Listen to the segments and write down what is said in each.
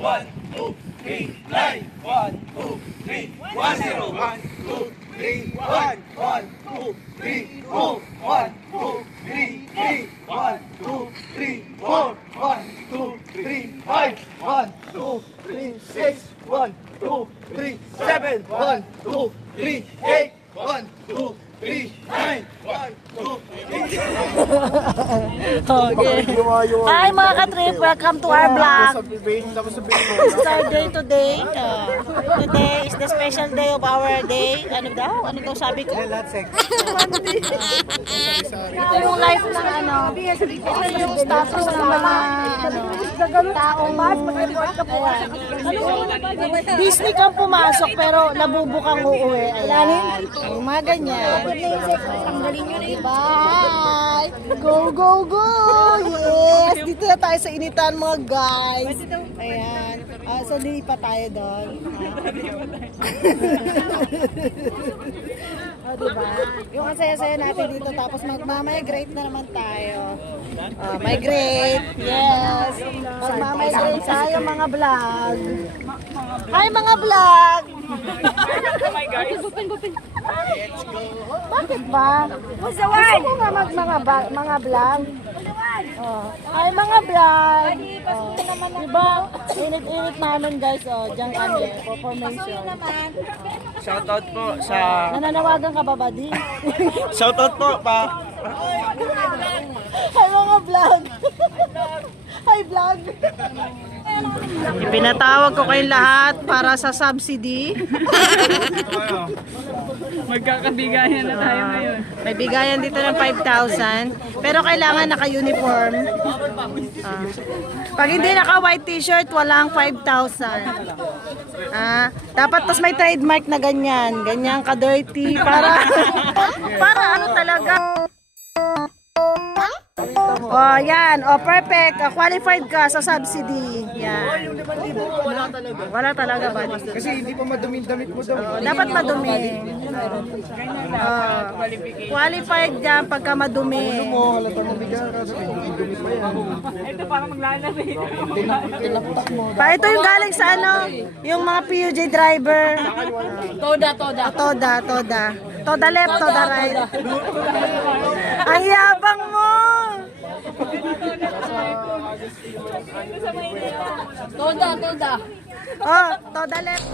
1, 2, 3, fly! 1, 2, 3, 1, 0! 1, 2, 3, 1, 1, 2, 3, 2, 1, 2, 3, 3, 1, 2, 3, 4, 1, 2, 3, 5, 1, 2, 3, 6, 1, 2, 3, 7, 1, 2, 3, 8, 1, 2, 3, 9, 1, 2, 3, Okay. Hi mga ka-trip, welcome to our vlog. It's our day today. Today is the special day of our day. Ano daw? Ano daw sabi ko? Ito yung life ng ano. Ito yung status ng mga taong Disney kang pumasok pero nabubukang uuwi. Ayan. Yung mga ganyan. Bye! Go, go, go! Yes! Dito na tayo sa initan mga guys. Ayan. So, lipa tayo doon. O, diba? Yung ang saya-saya natin dito. Tapos magmamigrate na naman tayo. Migrate. Yes. Magmamigrate tayo mga vlog. Hi mga vlog! Bakit ba? Gusto ko nga mga vlog. Hi mga vlog. Diba? Init-init namin guys. Diyan kami. Formation. Shoutout po sa... Nananawagan ka ba, buddy? Shoutout po pa... Hi mga vlog. Hi vlog. Ipinatawag ko kayong lahat para sa subsidy. Magkakabigayan na tayo ngayon. May bigayan dito ng 5,000. Pero kailangan naka-uniform. Pag hindi naka-white t-shirt, walang 5,000. Dapat tas may trademark na ganyan. Ganyan ka-dirty. Para ano talaga. Yan. Perfect. Qualified ka sa subsidy. Yan. Wala talaga ba? Kasi hindi pa madumi damit mo daw. Dapat madumi. Qualified dyan pagka madumi. Halata mo biga kasi hindi dumi pa yan. Ito parang maglalari. Ito yung galing sa ano? Yung mga PUJ driver. Toda. Toda left, toda right. Ang yabang mo! Toda. Toda left.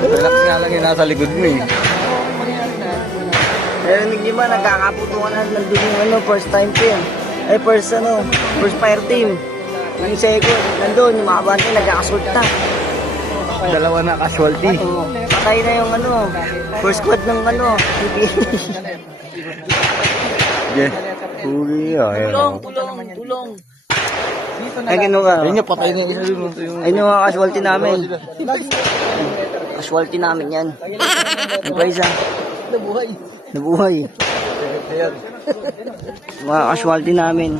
Relax nga lang yung nasa likod mo eh. Pero hindi ba nagkakaputungan na nandun yung first time team. First fire team. Yung second, nandun, yung mga bantay nagkakasulta. Dalawa na casualty. patay na yung ano, first squad ng ano. Yeah. Huli Tulong. Ay, gano'n ka. Ayun nga, patay na yung ayun yung mga casualty namin. Casualty namin yan. Ano pa isa? Nabuhay. Mga casualty namin.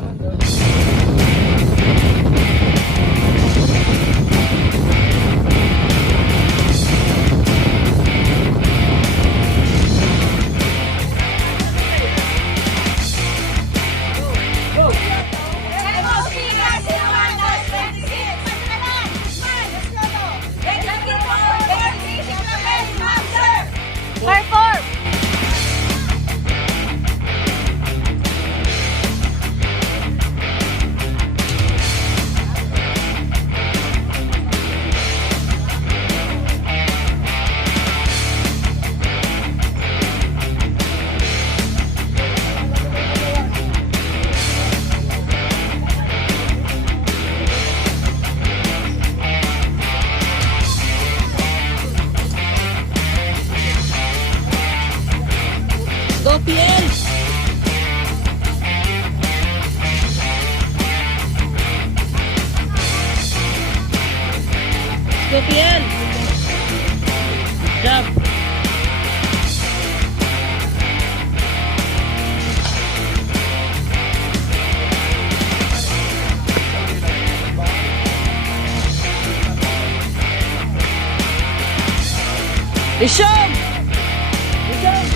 Go PL! Go PL! Good job! Isham! Isham!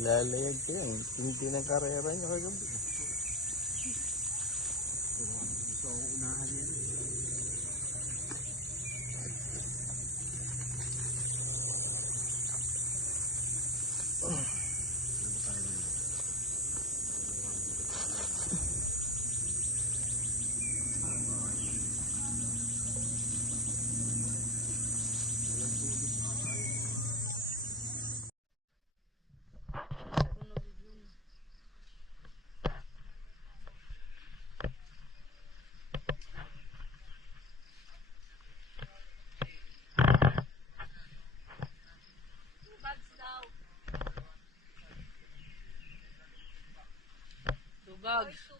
Lalayag ka yan. Hindi ng karera nyo kagabi. Bags.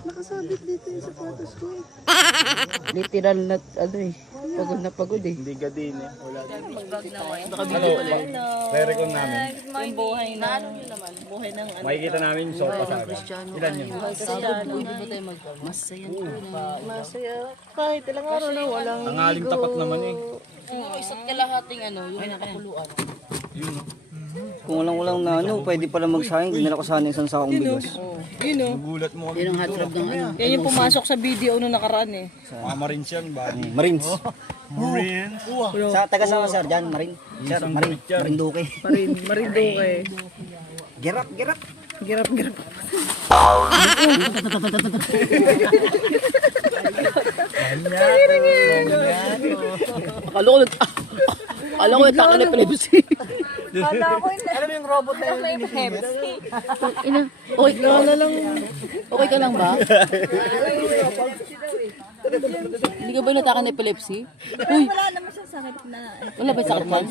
Nakasabit dito yung sapatos ko eh. Literal na pagod na pagod eh. Hindi ka din eh. Wala din. Nakabili pala eh. Re-recon namin. Yung buhay na naman. Buhay ng ano. Makikita namin yung sopa sa akin. Ilan yun? Sabado, hindi ba tayo masaya na. Masaya. Kahit ilang araw na walang Ang aling tapat naman eh. Siguro isa't kalahating ano, yung nakakuluan. Yun no? Kung walang na ano, pwede pala magsayang. Dinala ko sana isang sakong bigas. Yun o. Nagulat mo kami. Yan ang hot rod ng ano. Yan yung pumasok sa video nung nakaraan eh. Mga marines yan, buddy. Marines. Marines? Sa taga-sama sir dyan, Marine. Sir, Marine. Marinduque. Marinduque. Gerap. Girap. Akala ko nataka na epilepsy. Alam mo yung robot na yun? Ina, okay ka lang ba? Hindi ka ba nataka na epilepsy? Uy, Wala naman siya sakit na. wala ba sakit man?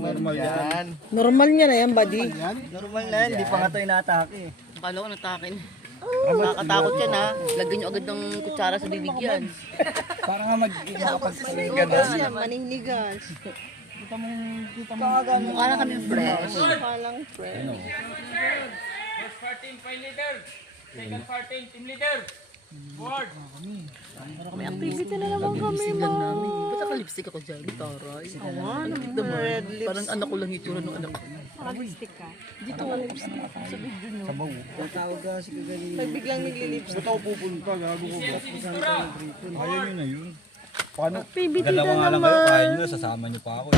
Normal yan. Normal niya na yan, buddy. Normal na yan, di pa nga ito inaatake. Akala ko natakin. Nakakatakot yan ha. Lagyan nyo agad ng kutsara sa bibig yan. Para nga mag-ikapagpaligan na. Siya, maninigas. Mukha lang kami fresh. Palang friend. team, 5 leader. Second party, team leader. Board. May activity na naman kami, Sigan ma. namin. Ba't naka-lipstick ako dyan? Taray. Awan, Naman. red lips. Parang anak ko lang itsura ng anak ko. Naka-lipstick ka. Dito ako sa video nyo. Tatawag ka si Kagaling. Pag biglang naglilips. Ba't ako pupunta? Gago ko ba? Sigura. Kaya nyo na yun. Paano? Activity Dalawa na nga lang kayo, naman. kaya nyo na, sasama nyo pa ako.